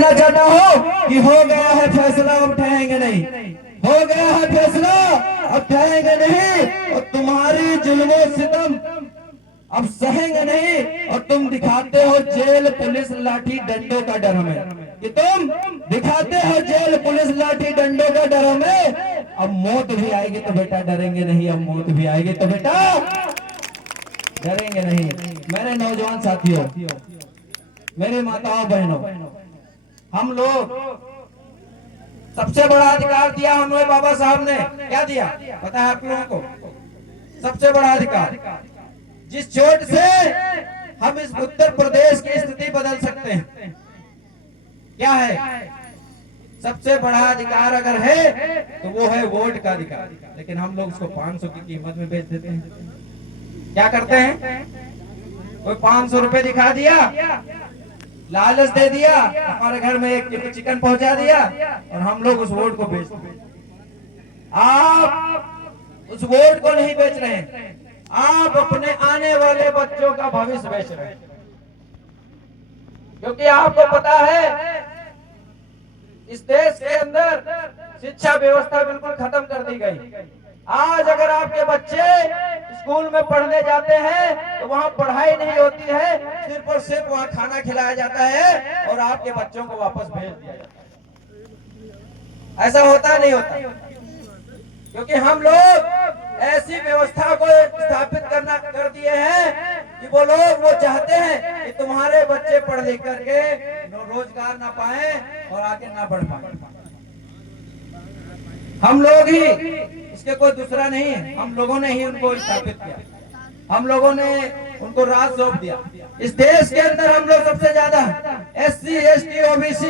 कहना चाहता हूँ कि हो गया है फैसला, अब ठहरेंगे नहीं। हो गया है फैसला, अब ठहरेंगे नहीं। और तुम्हारी जुल्मो सितम अब सहेंगे नहीं। और तुम दिखाते हो जेल, पुलिस, लाठी डंडों का डर हमें, कि तुम दिखाते हो जेल, पुलिस, लाठी डंडों का डर हमें। अब मौत भी आएगी तो बेटा डरेंगे नहीं। अब मौत भी आएगी तो बेटा डरेंगे नहीं। मेरे नौजवान साथियों, मेरे माताओं बहनों, हम लोग सबसे बड़ा अधिकार दिया हमें बाबा साहब ने। क्या दिया पता है आप लोगों को? सबसे बड़ा अधिकार, जिस चोट से हम इस उत्तर प्रदेश की स्थिति बदल सकते हैं। क्या है? सबसे बड़ा अधिकार अगर है तो वो है वोट का अधिकार। लेकिन हम लोग उसको 500 की कीमत में बेच देते हैं। क्या करते हैं? कोई 500 रुपए दिखा दिया, लालच दे दिया, हमारे घर में एक किलो चिकन पहुंचा दिया और हम लोग उस वोट को बेच देते। आप उस वोट को नहीं बेच रहे हैं, आप अपने आने वाले बच्चों का भविष्य बेच रहे हैं। क्योंकि आपको पता है इस देश के अंदर शिक्षा व्यवस्था बिल्कुल खत्म कर दी गई। आज अगर आपके बच्चे स्कूल में पढ़ने जाते हैं तो वहाँ पढ़ाई नहीं होती है, सिर्फ और सिर्फ वहाँ खाना खिलाया जाता है और आपके बच्चों को वापस भेज दिया जाता है। ऐसा होता नहीं होता, क्योंकि हम लोग ऐसी व्यवस्था को स्थापित कर दिए हैं कि वो लोग वो चाहते हैं कि तुम्हारे बच्चे पढ़ लिख करके रोजगार ना पाए और आगे ना बढ़ पाए। हम लोग ही, इसके कोई दूसरा नहीं है, हम लोगों ने ही उनको स्थापित किया। हम लोगों ने उनको राज सौंप दिया। इस देश के अंदर हम लोग सबसे ज्यादा SC ST OBC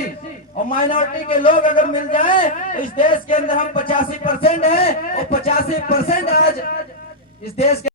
और माइनॉरिटी के लोग अगर मिल जाए तो इस देश के अंदर हम 85% हैं और 85% आज इस देश के